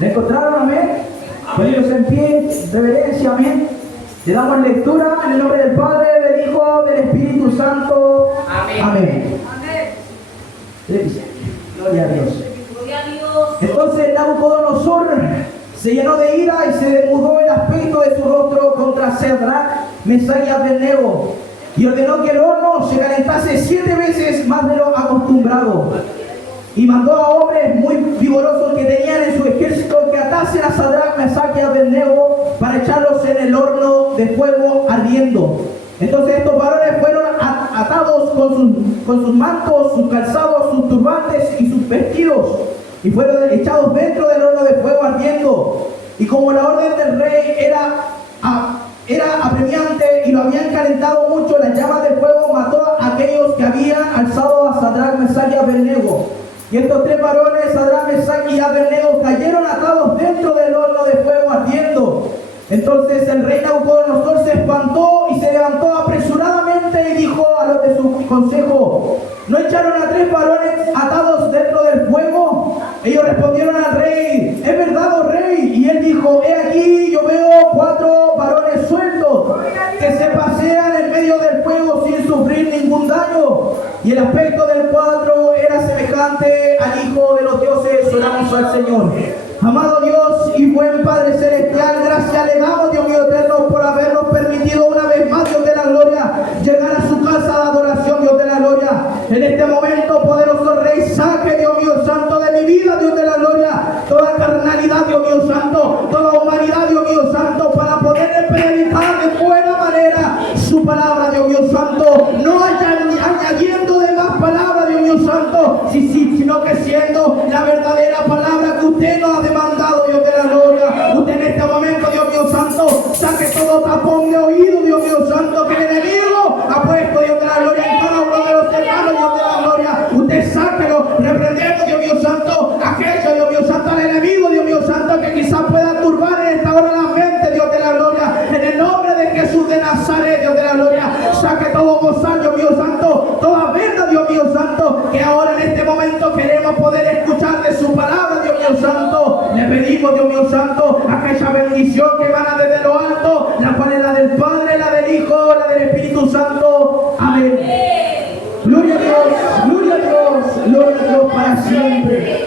¿La encontraron? Amén. Ponemos en pie, reverencia, amén. Le damos lectura en el nombre del Padre, del Hijo, del Espíritu Santo. Amén. Amén. Gloria a Dios. Entonces Nabucodonosor se llenó de ira y se demudó el aspecto de su rostro contra Sadrach, Mesach y Abednego, y ordenó que el horno se calentase 7 veces más de lo acostumbrado. Y mandó a hombres muy vigorosos que tenían en su ejército que atasen a Sadrach, Mesach y Abednego para echarlos en el horno de fuego ardiendo. Entonces estos varones fueron atados con sus mantos, sus calzados, sus turbantes y sus vestidos, y fueron echados dentro del horno de fuego ardiendo. Y como la orden del rey era apremiante y lo habían calentado mucho, las llamas del fuego mató a aquellos que habían alzado a Sadrach, Mesach y Abednego. Y estos 3 varones, Sadrach, Mesach y Abednego, cayeron atados dentro del horno de fuego ardiendo. Entonces el rey Nabucodonosor se espantó y se levantó apresuradamente y dijo a los de su consejo: ¿no echaron a 3 varones atados dentro del fuego? Ellos respondieron al rey: es verdad, oh rey. Y él dijo: he aquí, yo veo 4 varones sueltos que se pasean en medio del fuego sin sufrir ningún daño. Y el aspecto del 4 era semejante al Hijo de los dioses. Oramos al Señor. Amado Dios y buen Padre Celestial, gracias le damos, Dios mío eterno, por habernos permitido una vez más, Dios de la gloria, llegar a su casa de adoración, Dios de la gloria. En este momento, poderoso Rey, saque, Dios mío santo, de mi vida, Dios de la gloria, toda carnalidad, Dios mío santo, toda humanidad, Dios mío santo, para poder predicar de buena manera su palabra, Dios mío santo, no añadiendo de más palabras, Dios mío santo, sino que siendo la verdadera palabra que usted nos ha demandado, Dios de la gloria. Usted en este momento, Dios mío santo, saque todo tapón de oído, Dios mío santo, que el enemigo ha puesto, Dios de la gloria, en cada uno de los hermanos, Dios de la gloria. Usted sáquelo, reprendemos, Dios mío santo, aquello, Dios mío santo, al enemigo, Dios mío santo, que quizás pueda turbar en esta hora la mente, Dios de la gloria. En el nombre de Jesús de Nazaret, Dios de la gloria, saque todo gozar, Dios mío santo, toda venda, Dios mío santo, que ahora en este momento queremos poder escuchar de su palabra, Dios mío santo. Le pedimos, Dios mío santo, aquella bendición que emana desde lo alto, la cual es la del Padre, la del Hijo, la del Espíritu Santo. Amén. Gloria a Dios, gloria a Dios, gloria a Dios para siempre.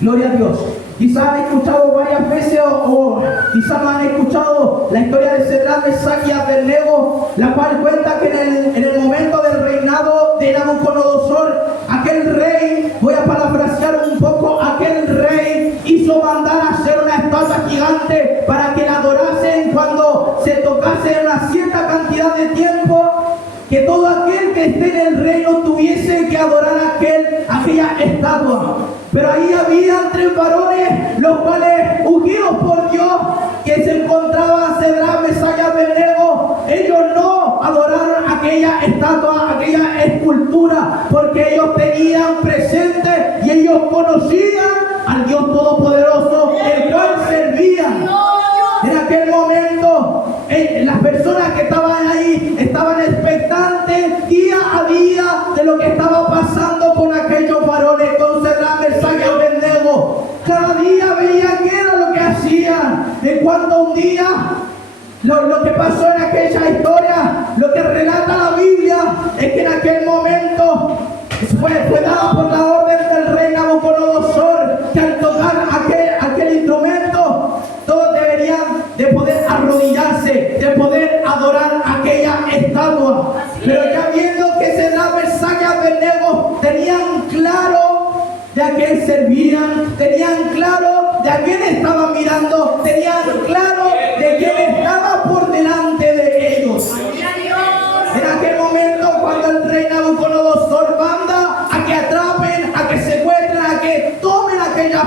Gloria a Dios. Quizás han escuchado varias veces o quizás no han escuchado la historia de Sadrach, Mesach y Abednego, la cual cuenta que en el momento del reinado de Nabucodonosor, aquel rey, voy a parafrasear un poco, aquel rey hizo mandar a hacer una estatua gigante para que la adorasen cuando se tocase una cierta cantidad de tiempo, que todo aquel que esté en el reino tuviese que adorar aquella estatua. Pero ahí habían 3 varones, los cuales, ungidos por Dios, que se encontraban Sadrach, Mesach y Abednego. Ellos no adoraron aquella estatua, aquella escultura, porque ellos tenían presente y ellos conocían al Dios Todopoderoso, el cual servían. En aquel momento, las personas que estaban ahí estaban expectantes día a día de lo que estaba pasando con aquellos varones, con Sadrach, Mesach y Abednego. Cada día veían qué era lo que hacían. En cuanto un día, lo que pasó en aquella historia, lo que relata la Biblia, es que en aquel momento fue dada por la orden del rey Nabucodonosor que al tocar aquel instrumento, todos deberían de poder arrodillarse, de poder adorar aquella estatua. Pero ya viendo que Sadrach, Mesach y Abednego tenían claro de a quién servían, tenían claro de a quién estaban mirando, tenían claro de quién estaba por delante de ellos. En aquel momento, cuando el rey Nabucodonosor manda a que atrapen, a que secuestren, a que tomen a aquellas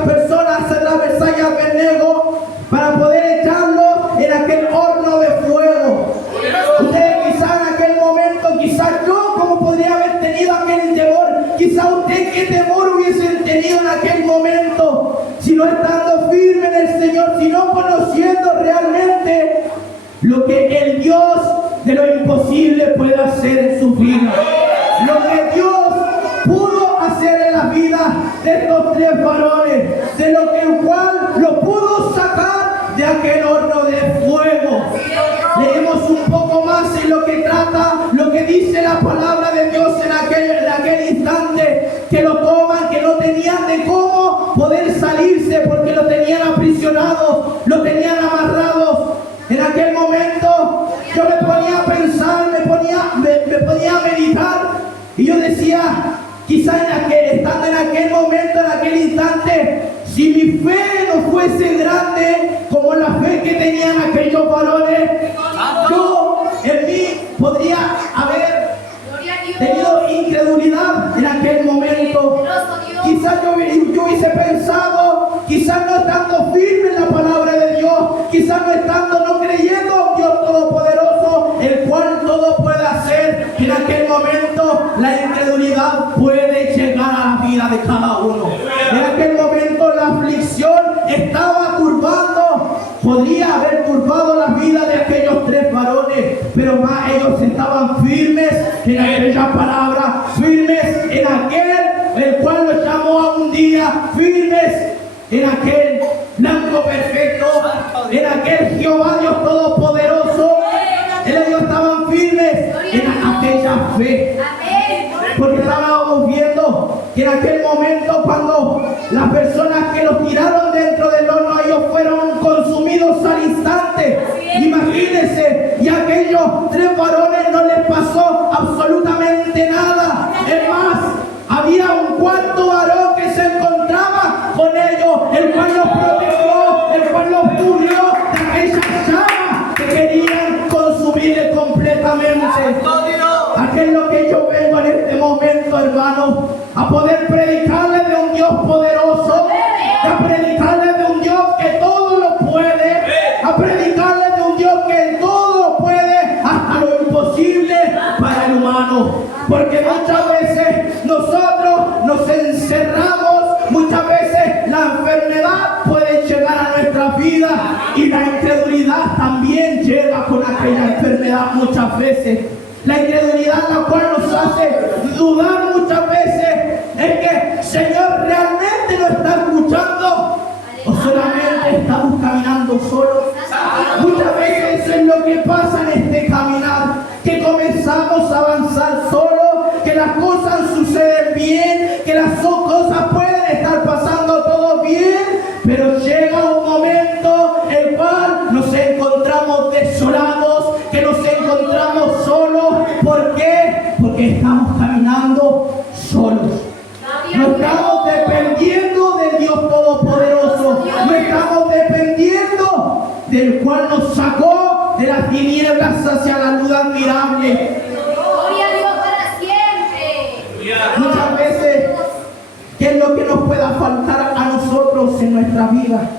personas, Sadrach, Mesach y Abednego, para poder echarlos en aquel horno de fuego. Ustedes quizás en aquel momento, quizás yo, como podría haber tenido aquel temor, quizás usted qué temor hubiesen tenido en aquel momento, si no estando firme en el Señor, si no conociendo realmente lo que el Dios de lo imposible puede hacer en su vida. Lo que Dios pudo hacer en la vida de estos 3 varones. de lo que el cual lo pudo sacar de aquel horno de fuego. Leemos un poco más en lo que trata, lo que dice la palabra de Dios en aquel instante, que lo toman, que no tenían de cómo poder salirse porque lo tenían aprisionado, lo tenían amarrados. En aquel momento yo me ponía a pensar, me ponía a meditar, y yo decía, quizá estando en aquel momento, en aquel instante, si mi fe no fuese grande como la fe que tenían aquellos varones, yo en mí podría haber tenido incredulidad en aquel momento. Quizás yo hubiese pensado, quizás no estando firme en la palabra de Dios, quizás no creyendo en Dios Todopoderoso, el cual todo puede hacer. En aquel momento la incredulidad puede llegar a la vida de cada uno. En aquel momento la aflicción estaba turbando, podría haber turbado la vida de aquellos tres varones, pero más ellos estaban firmes en aquella palabra, firmes en aquel el cual los llamó a un día, firmes en aquel blanco perfecto, en aquel Jehová Dios Todopoderoso. Ellos estaban firmes en aquella fe, porque estábamos viendo que en aquel momento, cuando las personas que los tiraron dentro del horno, ellos fueron consumidos al instante. Imagínense, y a aquellos tres varones no les pasó absolutamente nada. Es más, había un cuarto varón que se encontraba con ellos, el cual los protegió, el cual los cubrió de aquellas llamas que querían consumirle completamente. Aquí es lo que yo vengo en este momento, hermano, a poder predicarle de un Dios poderoso, a predicarle de un Dios que todo lo puede, a predicarle de un Dios que todo lo puede, hasta lo imposible para el humano. Porque muchas veces nosotros nos encerramos, muchas veces la enfermedad puede llegar a nuestra vida, y la incredulidad también llega con aquella enfermedad muchas veces. La incredulidad, la cual nos hace dudar muchas veces, es que Señor realmente nos está escuchando o solamente estamos caminando solos. Muchas veces eso es lo que pasa en este caminar, que comenzamos a avanzar solos, que las cosas suceden bien, que las cosas pueden estar pasando todo bien, pero llega un momento en el cual nos encontramos desolados, que nos encontramos solos. ¿Por qué? Porque estamos caminando solos. No estamos dependiendo del Dios Todopoderoso, no estamos dependiendo del cual nos sacó de las tinieblas hacia la luz admirable. Gloria a Dios para siempre. Muchas veces, ¿qué es lo que nos pueda faltar a nosotros en nuestra vida?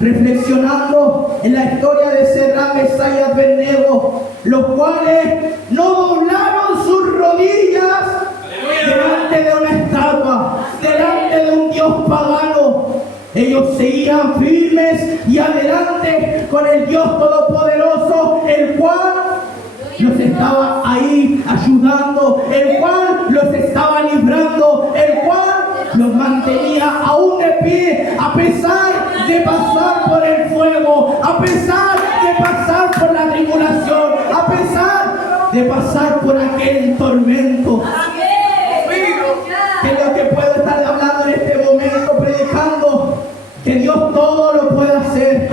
Reflexionando en la historia de Sadrach, Mesach y Abednego, los cuales no doblaron sus rodillas delante de una estatua, delante de un Dios pagano. Ellos seguían firmes y adelante con el Dios Todopoderoso, el cual los estaba ahí ayudando, el cual los estaba librando, el cual los mantenía aún de pie, a pesar de pasar por el fuego, a pesar de pasar por la tribulación, a pesar de pasar por aquel tormento. Que es lo que puedo estar hablando en este momento, predicando, que Dios todo lo puede hacer.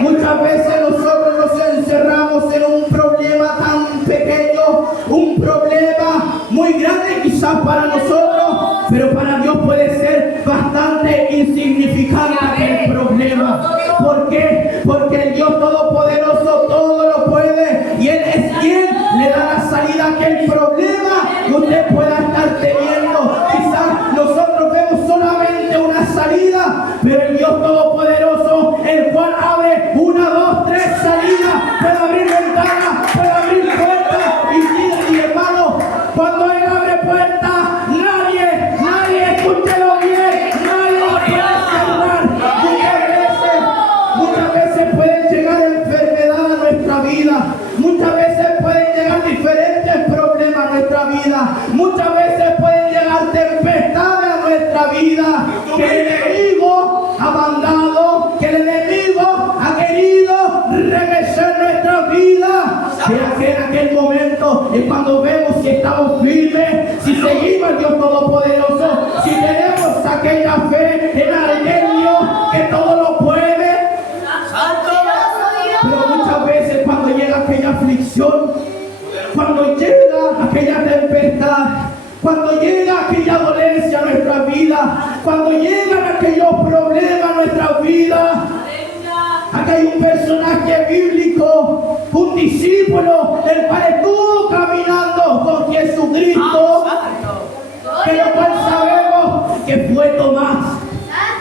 Muchas veces nosotros nos encerramos en un problema tan pequeño, un problema muy grande quizás para nosotros, pero para Dios puede ser bastante insignificante aquel problema. ¿Por qué? Porque el Dios Todopoderoso todo lo puede, y Él es quien le da la salida a aquel problema que usted pueda estar teniendo. Quizás nosotros vemos solamente una salida, pero el Dios Todopoderoso, el cual abre 1, 2, 3 salidas, puede abrir ventanas, puede abrir puertas, y hermano, cuando Él abre puertas, nadie, escúchelo bien, nadie lo puede cerrar. Muchas veces pueden llegar enfermedad a nuestra vida, muchas veces pueden llegar diferentes problemas a nuestra vida, muchas veces pueden llegar tempestades a nuestra vida, que el enemigo ha mandado, que el enemigo ha querido remecer nuestra vida. En aquel momento es cuando vemos si estamos firmes, si seguimos al Dios Todopoderoso, si tenemos aquella fe en aquel Dios que todo lo puede. Pero muchas veces cuando llega aquella aflicción, cuando llega aquella tempestad, cuando llega aquella dolencia a nuestra vida, cuando llegan aquellos problemas a nuestra vida, aquí hay un personaje bíblico, un discípulo, el cual estuvo caminando con Jesucristo, de lo cual sabemos que fue Tomás,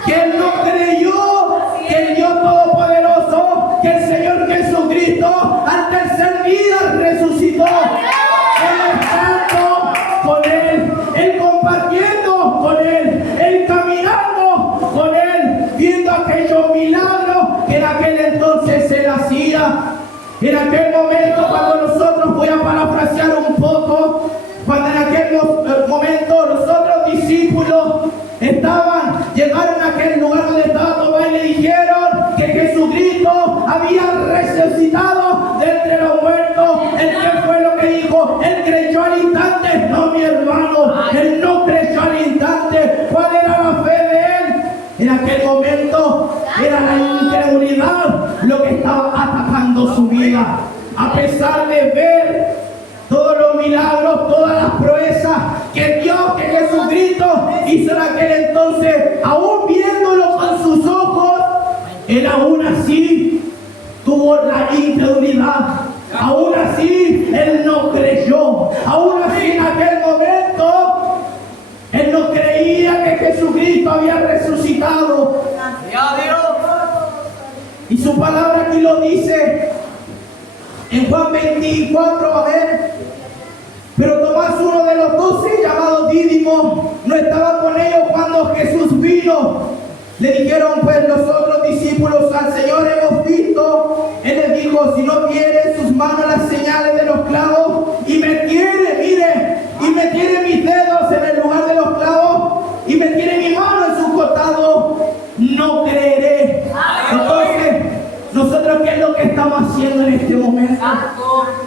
que él no creyó que el Dios Todopoderoso, que el Señor Jesucristo al tercer día resucitó. Él estando con él compartiendo con él caminando con él, viendo aquellos milagros que en aquel entonces él hacía. En aquel momento, cuando nosotros, voy a parafrasear un poco, cuando en aquel momento los otros discípulos llegaron a aquel lugar donde estaba Tomás y le dijeron que Jesucristo había resucitado de entre los muertos. ¿El qué fue lo que dijo? Él creyó al instante. No, mi hermano, él no creyó al instante. ¿Cuál era la fe de él? En aquel momento era la incredulidad lo que estaba atacando su vida. A pesar de ver todos los milagros, todas las proezas que Dios, que Jesucristo hizo en aquel entonces, aún viéndolo con sus ojos, él aún así tuvo la incredulidad. Aún así, él no creyó. Aún así, en aquel momento, él no creía que Jesucristo había resucitado. Y su palabra aquí lo dice en Juan 24, a ver. Pero Tomás, uno de los 12, llamado Dídimo, no estaba con ellos cuando Jesús vino. Le dijeron pues los otros discípulos: al Señor hemos visto. Él les dijo: si no viere sus manos las señales de los clavos, y metiere, mire, y metiere mis dedos en el lugar de los clavos, y metiere mi mano en su costado, no creeré. Entonces, nosotros, ¿qué es lo que estamos haciendo en este momento?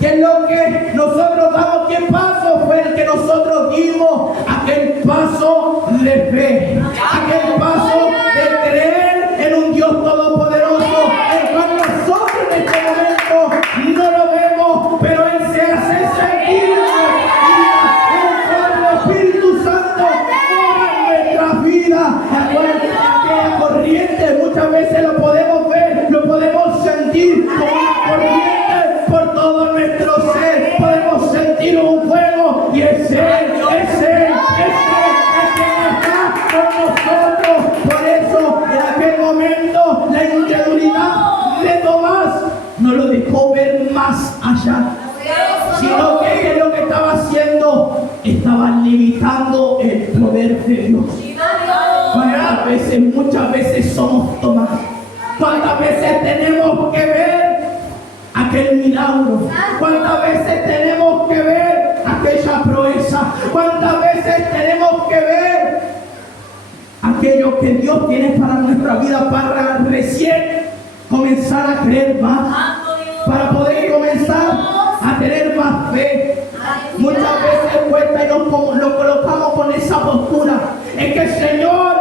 ¿Qué es lo que nosotros damos? ¿Qué paso fue el que nosotros dimos? Aquel paso de fe, aquel paso de creer en un Dios todopoderoso, el cual nosotros en este momento no lo vemos, pero Él se hace sentir en nuestra vida. El Espíritu Santo mora en nuestra vida. Aquella corriente muchas veces lo podemos ver, lo podemos sentir como una corriente por todo nuestro ser. Podemos sentir un fuego, y es Él está con nosotros. Por eso, en aquel momento, la incredulidad de Tomás no lo dejó ver más allá, sino que lo que estaba haciendo, estaba limitando el poder de Dios. ¿Cuántas veces, muchas veces somos Tomás? ¿Cuántas veces tenemos que ver aquel milagro? ¿Cuántas veces tenemos que ver aquella proeza? ¿Cuántas veces tenemos que ver aquello que Dios tiene para nuestra vida, para recién comenzar a creer más, para poder comenzar a tener más fe? Muchas veces cuesta y nos colocamos con esa postura. Es que Señor,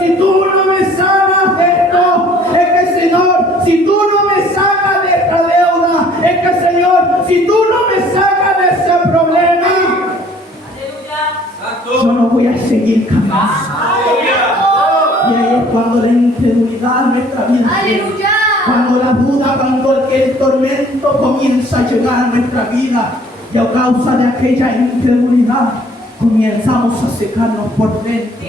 si tú no me sanas de esto, es que Señor, si tú no me sacas de esta deuda, es que Señor, si tú no me sacas de ese problema, yo no voy a seguir caminando. Y ahí es cuando la incredulidad en nuestra vida, cuando la duda, cuando el tormento comienza a llegar a nuestra vida, y a causa de aquella incredulidad comenzamos a secarnos por dentro.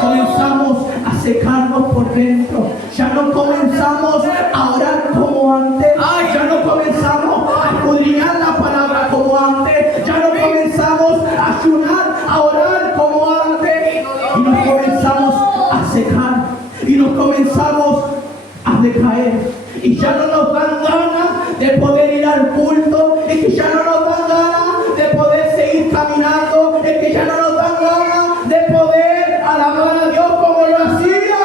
Comenzamos a secarnos por dentro. Ya no comenzamos a orar como antes. Ya no comenzamos a escudriñar la palabra como antes. Ya no comenzamos a ayunar, a orar como antes. Y nos comenzamos a secar. Y nos comenzamos a decaer. Y ya no nos dan ganas de poder ir al culto. Es que ya no nos dan ganas de poder seguir caminando. Es que ya no nos dan ganas de poder alabar a Dios como lo hacíamos.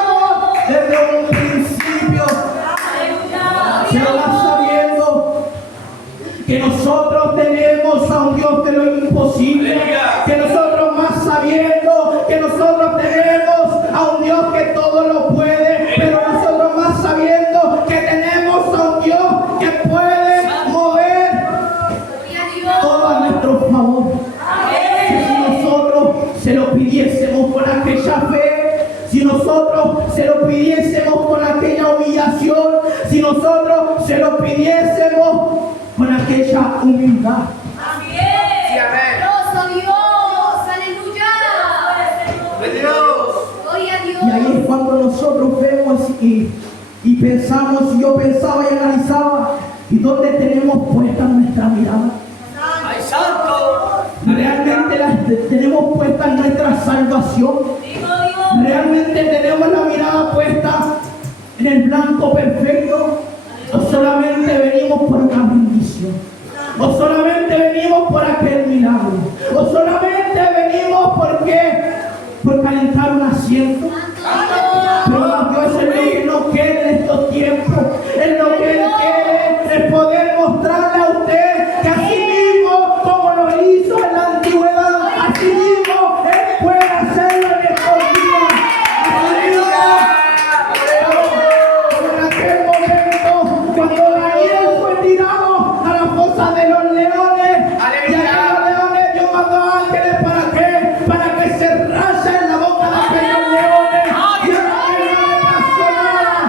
sabiendo que nosotros tenemos a un Dios que todo lo puede, pero nosotros más sabiendo que tenemos a un Dios que puede mover Gloria a Dios. todo a nuestro favor. Que si nosotros se lo pidiésemos con aquella fe, si nosotros se lo pidiésemos con aquella humillación, si nosotros se lo pidiésemos con aquella humildad. Poderoso Dios. Aleluya. Gloria a Dios. Y ahí es cuando nosotros vemos y pensamos, y yo pensaba y analizaba, ¿y dónde tenemos puesta nuestra mirada? ¿Realmente tenemos puesta nuestra salvación? ¿Realmente tenemos la mirada puesta en el blanco perfecto? ¿O solamente venimos por una bendición? ¿O solamente venimos por aquel milagro? ¿O solamente venimos por calentar un asiento? Pero Dios es lo que no quiere en estos tiempos. Es lo que Él quiere, es poder mostrarle a usted que así mismo como lo hizo en la antigüedad, así mismo Él puede hacerlo en estos días. Como en aquel momento, cuando Daniel fue tirado a la fosa de los leones, y a los leones Dios mandó ángeles ¿para qué? Para que cerrasen la boca de aquellos leones. Y a Daniel no le pasó nada.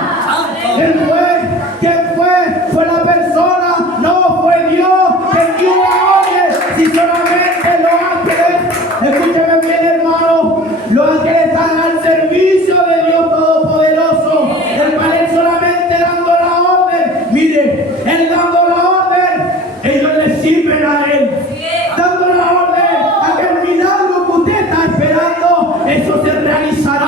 ¿Quién fue? Fue la persona, no fue Dios quien dio la orden. Si solamente los ángeles, escúcheme bien hermano, los ángeles están al servicio de Dios Todopoderoso, el cual Él solamente dando la orden, mire, Él dando la orden, ellos le sirven a Él, dando la orden a que el milagro que usted está esperando, eso se realizará.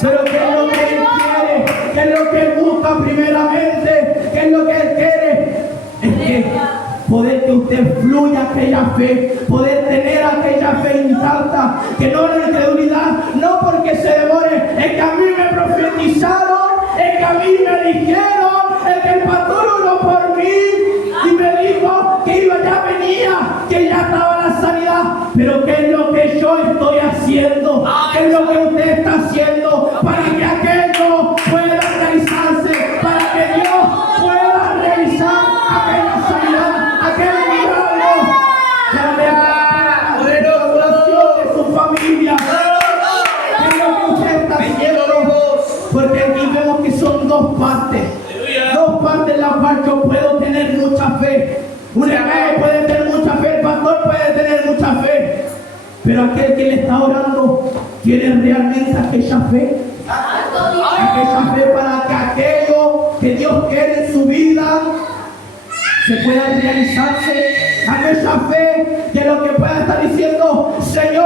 Pero ¿qué es lo que Él quiere? ¿Qué es lo que Él busca primeramente? ¿Qué es lo que Él quiere? Es que poder que usted fluya aquella fe, poder tener aquella fe intacta, que no la incredulidad, no porque se demore, es que a mí me profetizaron, es que a mí me dijeron, es que el pastor oró por mí y me dijo que ya venía, que ya estaba la sanidad. Pero ¿qué es lo que yo estoy haciendo? ¿Qué es lo que usted está haciendo para que aquello pueda realizarse? Para que Dios pueda realizar aquella sanidad, aquel milagro, para la oración de su familia. ¿Qué es lo que usted está haciendo? Porque aquí vemos que son dos partes en las cuales yo puedo tener mucha fe. Un hermano puede tener mucha fe, el pastor puede tener mucha fe, pero aquel que le está orando tiene realmente aquella fe. Aquella fe para que aquello que Dios quiere en su vida se pueda realizarse. Aquella fe que lo que pueda estar diciendo, Señor,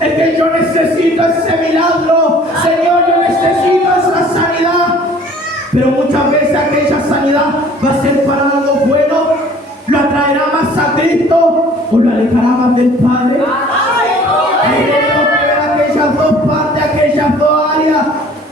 es que yo necesito ese milagro, Señor, yo necesito esa sanidad. Pero muchas veces aquella sanidad va a ser para algo bueno, lo atraerá más a Cristo o lo alejará más del Padre. Ahí tenemos que ver aquellas dos partes, aquellas dos áreas,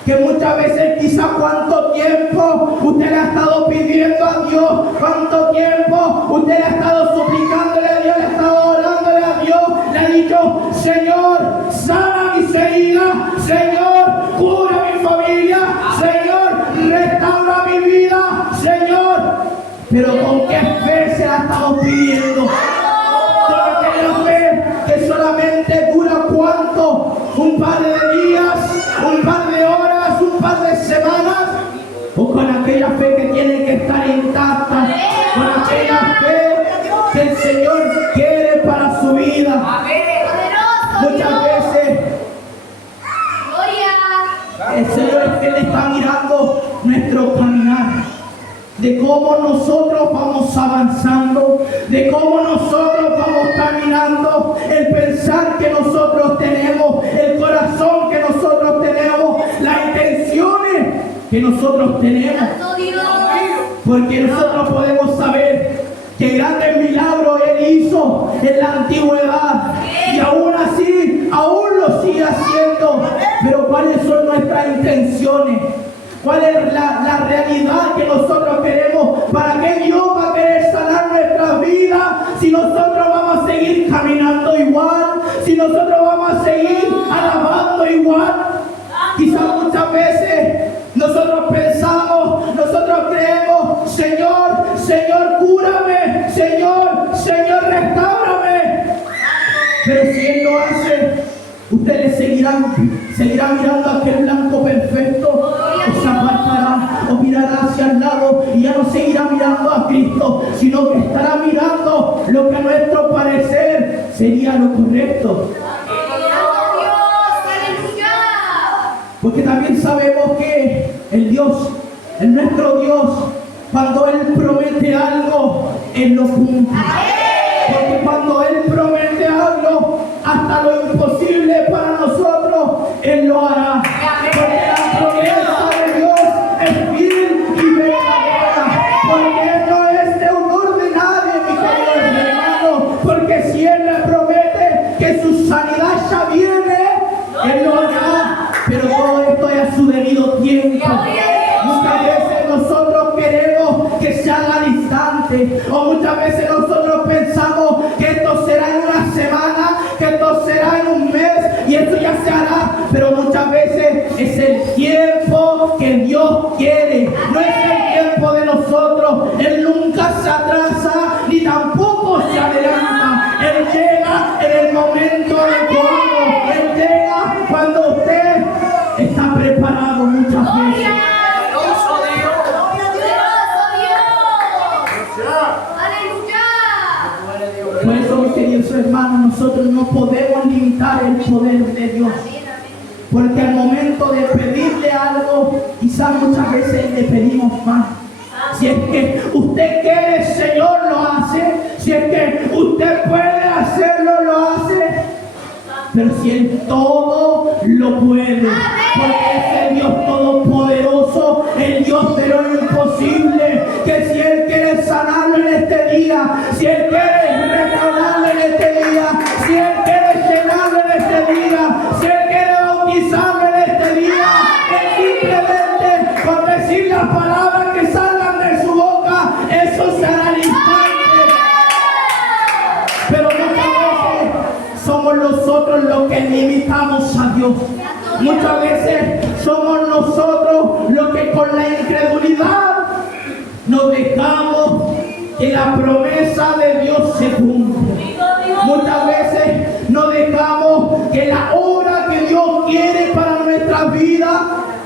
que muchas veces quizá cuánto tiempo usted le ha estado pidiendo a Dios, cuánto tiempo usted le ha estado suplicándole a Dios, le ha estado orándole a Dios, le ha dicho, Señor, sana mi herida, Señor, cura mi familia, Señor, restaura mi vida, Señor. Pero ¿con qué fe se la ha estado pidiendo? Con aquella fe que solamente dura ¿cuánto? Un par de días, un par de horas, un par de semanas, o con aquella fe que tiene que estar intacta, con aquella fe que el Señor quiere para su vida. Muchas veces el Señor es que le está mirando nuestro caminar, de cómo nosotros vamos avanzando, de cómo nosotros vamos caminando, el pensar que nosotros tenemos, el corazón que nosotros tenemos, las intenciones que nosotros tenemos. Porque nosotros podemos saber que grandes milagros Él hizo en la antigüedad y aún así, aún lo sigue haciendo. Pero ¿cuáles son nuestras intenciones? ¿Cuál es la realidad que nosotros queremos? ¿Para qué Dios va a querer sanar nuestras vidas si nosotros vamos a seguir caminando igual? Si nosotros vamos a seguir alabando igual. Quizás muchas veces nosotros pensamos, nosotros creemos, Señor, Señor, cúrame, Señor, Señor, restáurame. Pero si Él lo hace, usted le seguirá mirando a aquel blanco perfecto, o se apartará, o mirará hacia el lado y ya no seguirá mirando a Cristo, sino que estará mirando lo que a nuestro parecer sería lo correcto. Porque también sabemos que nuestro Dios, cuando Él promete algo, Él lo cumple. Porque cuando Él promete algo, hasta lo imposible para nosotros, Él lo hará. Porque la promesa de Dios es fiel y verdadera. Porque Él no es deudor de nadie, mi querido hermano. Porque si Él le promete que su sanidad ya viene, Él lo hará. Pero todo esto es a su debido tiempo. Muchas veces nosotros queremos que se haga al instante, o muchas veces nosotros pensamos que esto será en una semana, que esto será en un mes y esto ya se hará, pero muchas veces es el tiempo que Dios quiere, no es el tiempo de nosotros. Él nunca se atrasa ni tampoco se adelanta. Él llega en el momento adecuado. Él llega cuando usted está preparado muchas veces. Por eso, mis queridos hermanos, nosotros no podemos limitar el poder de Dios. Porque al momento de pedirle algo, quizás muchas veces le pedimos más. Si es que usted quiere, el Señor lo hace. Si es que usted puede hacerlo, lo hace. Pero si Él todo lo puede, porque es el Dios todopoderoso, el Dios de lo imposible, que si Él quiere sanarlo en este día, si Él quiere restaurarlo en este día, si Él quiere llenarlo en este día, si Él quiere bautizarlo en este día, Él simplemente con decir las palabras que salgan de su boca, eso se hará al instante. Pero muchas veces somos nosotros los que limitamos a Dios. Muchas veces somos nosotros los que con la incredulidad nos dejamos que la promesa de Dios se cumpla. Muchas veces nos dejamos que la obra que Dios quiere para nuestra vida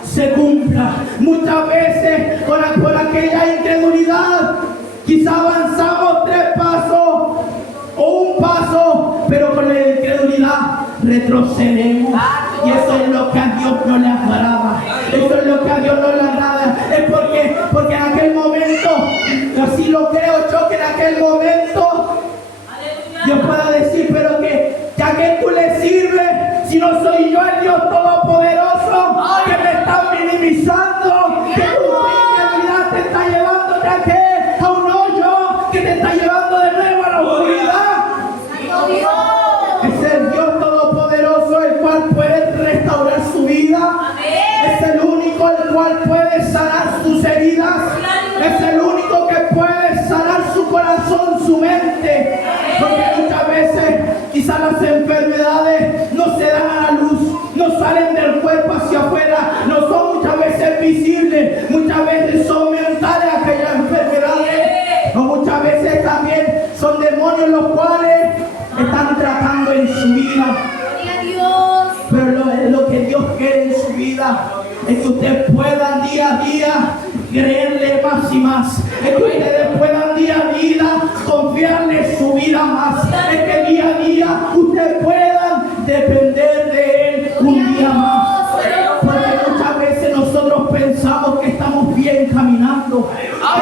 se cumpla. Muchas veces por aquella incredulidad quizá avanzamos 3 pasos o un paso, pero con la incredulidad retrocedemos. Y eso es lo que a Dios no le agrada. Eso es lo que a Dios no le agrada. Es porque en aquel momento, así lo creo yo, que en aquel momento Dios pueda decir, pero que a qué tú le sirves si no soy yo el Dios todopoderoso, que me están minimizando, que tu incredulidad te está llevando a un hoyo, que te está llevando de nuevo a la oscuridad. Es el Dios todopoderoso el cual puede restaurar su vida. Es el único el cual puede sanar sus heridas. Es el único que puede sanar su corazón, su mente. Porque muchas veces quizás las enfermedades no se dan a la luz, no salen del cuerpo hacia afuera, no son muchas veces visibles, muchas veces son mentales aquellas enfermedades, o muchas veces también son demonios los cuales están tratando en su vida. Pero lo que Dios quiere en su vida es que ustedes puedan día a día creerle más y más. Es que ustedes puedan día a día confiarle su vida más. Es que día a día ustedes puedan depender de Él un día más. Porque muchas veces nosotros pensamos que estamos bien caminando.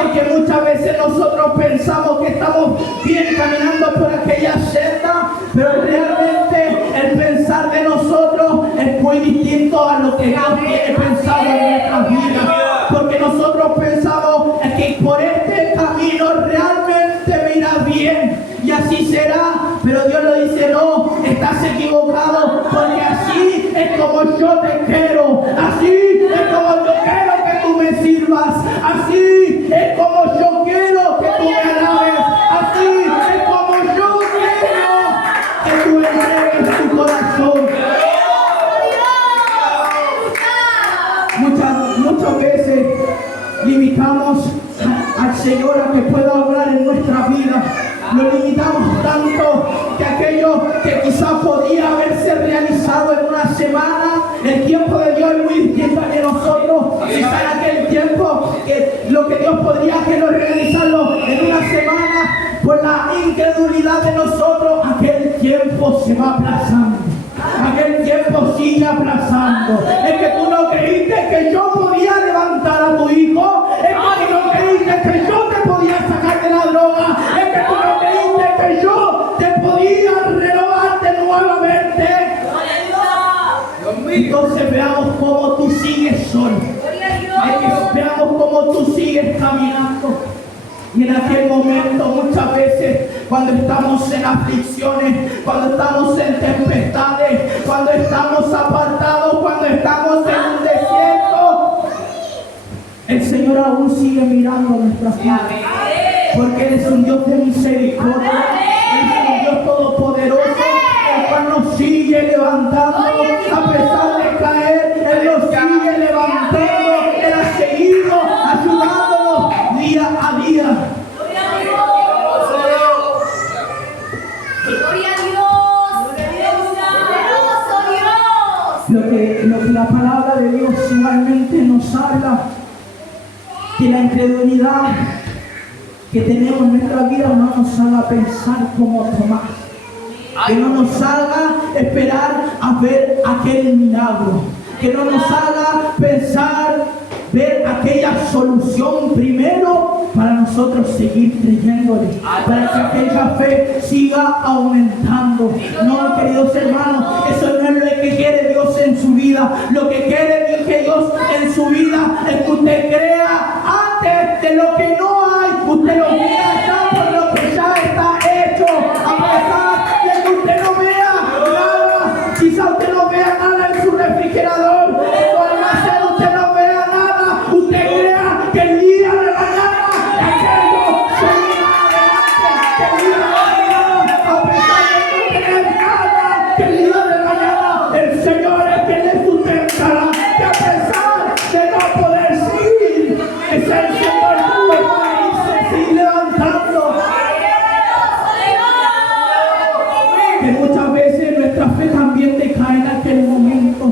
Porque muchas veces nosotros pensamos que estamos bien caminando por aquella senda, pero realmente el pensar de nosotros es muy distinto a lo que Dios tiene pensado en nuestras vidas. Porque nosotros pensamos que por este camino realmente me irá bien y así será, pero Dios le dice: no, estás equivocado, porque así es como yo te quiero, así es como yo quiero que tu me sirvas. Así es como yo quiero que tú me alabes. Así es como yo quiero que tú entregues tu corazón. Muchas veces limitamos al Señor a que pueda obrar en nuestra vida. Lo limitamos tanto que aquello que quizás podía haberse realizado en una semana, el tiempo de Dios es muy distinto al de nosotros. Quizás en aquel tiempo que lo que Dios podría realizarlo en una semana, por la incredulidad de nosotros, aquel tiempo se va aplazando. Aquel tiempo sigue aplazando. Es que tú no creíste que yo podía levantar a tu hijo. Es que tú no creíste que yo te podía sacar de la droga. Es que tú no creíste que yo te podía renovarte nuevamente. Entonces veamos cómo tú sigues solo. Veamos cómo tú sigues caminando. Y en aquel momento, muchas veces, cuando estamos en aflicciones, cuando estamos en tempestades, cuando estamos apartados, cuando estamos en un desierto, el Señor aún sigue mirando nuestras vidas. Porque Él es un Dios de misericordia, Él es un Dios todopoderoso, el cual nos sigue levantando a pesar de caer. Él nos sigue levantando, Él ha seguido ayudándonos día a día. Lo que la palabra de Dios igualmente nos habla, que la incredulidad que tenemos en nuestra vida no nos haga pensar como Tomás, que no nos haga esperar a ver aquel milagro, que no nos haga pensar ver aquella solución primero para nosotros seguir creyéndole, para que aquella fe siga aumentando. No, queridos hermanos, eso no es lo que quiere Dios en su vida. Lo que quiere Dios en su vida es que usted crea antes de lo que no hay. Usted lo crea ya por lo que ya está hecho, a pesar de que usted no vea nada. Quizá usted no vea nada en su refrigerador, en su almacén, usted no vea nada. Usted crea que el día de mañana aquello seguirá adelante, que el día de mañana, a pesar de no tener nada, que el día de mañana el Señor es quien le sustentará, que a pesar de no poder seguir, es el Señor que sigue levantando. Que muchas veces nuestra fe también decae en aquel momento.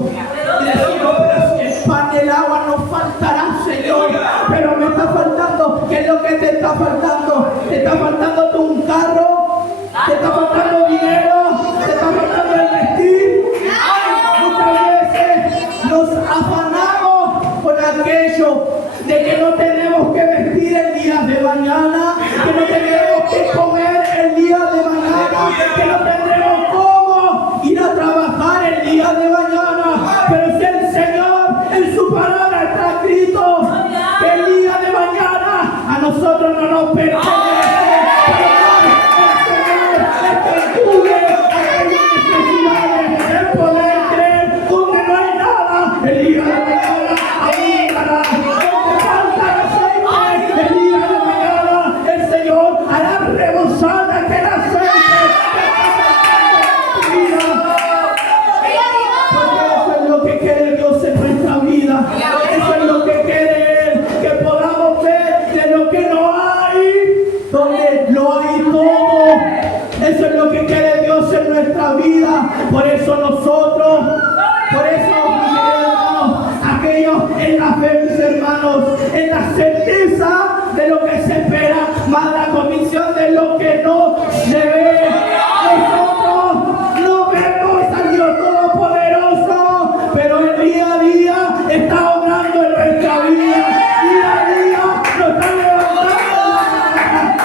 Y decimos, pero si el pan y el agua no faltará, Señor. Pero me está faltando. ¿Qué es lo que te está faltando? Te está faltando un carro, te está faltando dinero, te está faltando el vestir. Muchas veces nos afanamos con aquello de que no tenemos que vestir el día de mañana, que no tenemos que comer el día de mañana, que no tendremos cómo ir a trabajar el día de mañana. Pero si el Señor en su palabra está escrito que el día de mañana a nosotros no nos pertenece, el poder creer donde no hay nada, el día de mañana abundará. Donde falta aceite, el día de mañana el Señor hará rebosar aquel aceite. Porque eso es lo que quiere Dios en nuestra vida. Eso es lo que quiere Él, que podamos ver de lo que no hay, donde lo hay todo. Eso es lo que quiere Dios en nuestra vida. Por eso nosotros, por eso, mis hermanos, aquellos en la fe, mis hermanos, en la certeza de lo que se espera, más la convicción de lo que no se ve. Nosotros no vemos al Dios Todopoderoso, pero el día a día está obrando en nuestra vida. Día a día nos está levantando.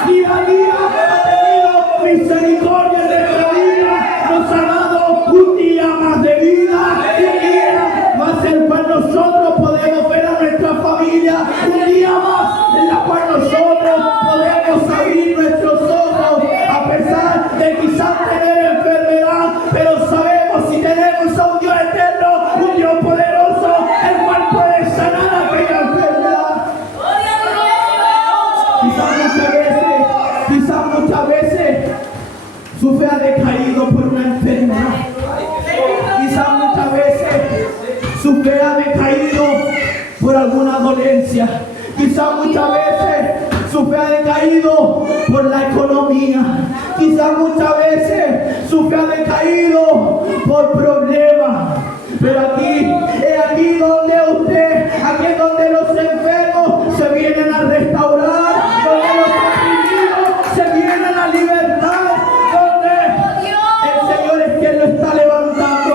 Día a día ha tenido misericordia de nuestra vida. Nos ha dado un día más de vida. Un día más el cual nosotros podemos ver a nuestra familia. Un día más en la cual nosotros podemos abrir nuestros ojos, a pesar de que fe ha decaído por alguna dolencia. Quizás muchas veces su fe ha decaído por la economía. Quizás muchas veces su fe ha decaído por problemas. Pero aquí, es aquí donde aquí es donde los enfermos se vienen a restaurar, donde los oprimidos se vienen a libertar, donde el Señor es quien lo está levantando.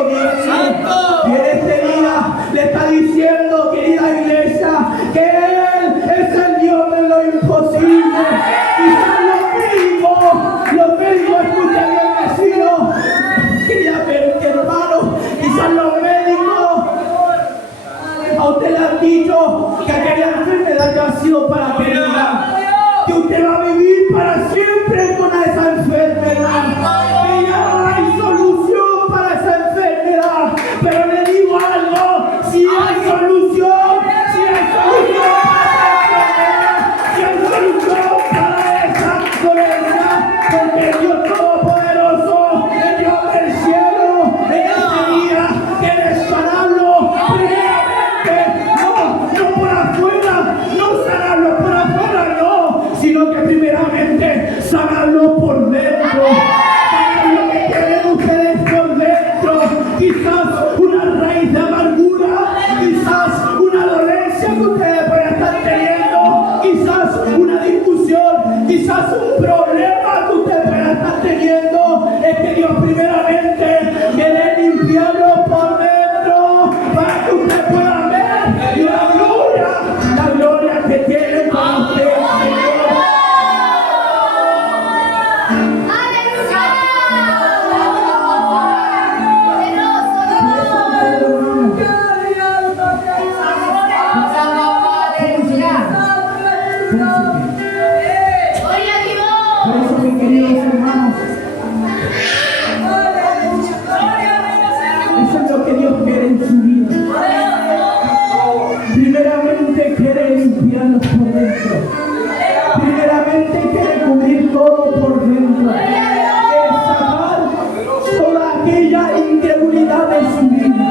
Y en este día le está diciendo, querida iglesia, que Él es el Dios de lo imposible. Quizás los médicos, escuchen bien, vecino, querida hermano, quizás los médicos a usted le han dicho que aquella enfermedad ya ha sido para terminar, que usted va a vivir para siempre con esa enfermedad, que ya no hay solución para esa enfermedad. Pero le digo algo, si hay solución para esa dolencia, porque el Dios Todopoderoso, el Dios del cielo, en este día quiere sanarlo primeramente, no por afuera, no sanarlo por afuera, no, sino que primeramente sanarlo por dentro, sanar lo que tienen ustedes por dentro. Quizás una raíz de amargura, quizás una dolencia que ustedes puedan estar teniendo, quizás una discusión, quizás un problema que ustedes puedan estar teniendo. Es que Dios primeramente quiere limpiarlo por dentro para que usted pueda ver la gloria que tiene con usted, Señor. Por eso, mis queridos hermanos, eso es lo que Dios quiere en su vida. Primeramente quiere limpiarnos por dentro. Primeramente quiere cubrir todo por dentro. Quiere sacar toda aquella incredulidad de su vida.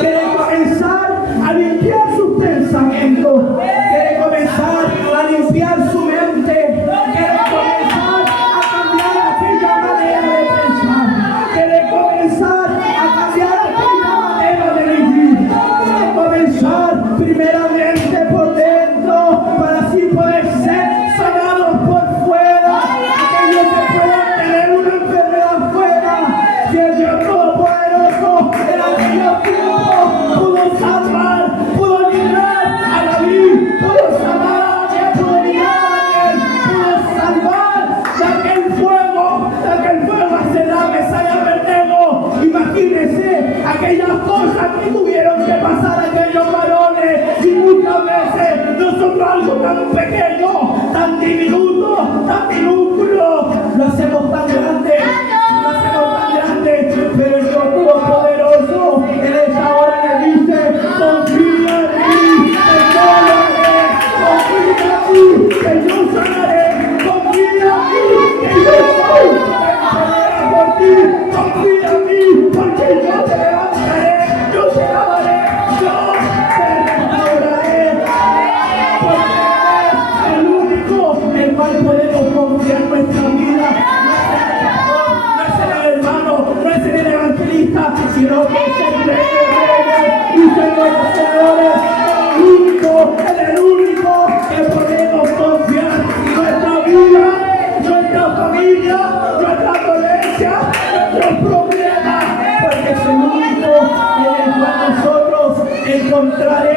Quiere comenzar a limpiar sus pensamientos. Quiere comenzar a limpiar su mente. Quiere comenzar a cambiar aquella manera de pensar. Quiere comenzar a cambiar aquella manera de vivir. Quiere comenzar primeramente por dentro para así poder ser sanados por fuera. Aquellos que puedan tener una enfermedad fuera. Si el Dios Todopoderoso en aquellos tiempos pudo salvar, pudo librar a David, pudo salvar a Daniel, pudo librar a Daniel, pudo salvar de aquel fuego hacia la Mesaya Abednego. Imagínense aquellas cosas que tuvieron que pasar aquellos varones, y muchas veces nosotros algo tan pequeño, tan diminuto, tan minúsculo, lo hacemos tan grande, pero el Dios Todopoderoso en esta hora le dice: confía en mí, que yo lo haré, confía en mí, que yo sanaré, confía en mí, que yo soy pelearé por ti, confía en mí, porque yo te levantaré, yo te lavaré, yo te restauraré, porque eres el único en el cual podemos confiar nuestra vida. No es en el hermano, no es en el evangelista, sino que es el Rey de Reyes y Señor de Señores, el único que podemos confiar nuestra vida, nuestra familia, nuestra dolencia, nuestros problemas, porque es el único en el cual nosotros encontraremos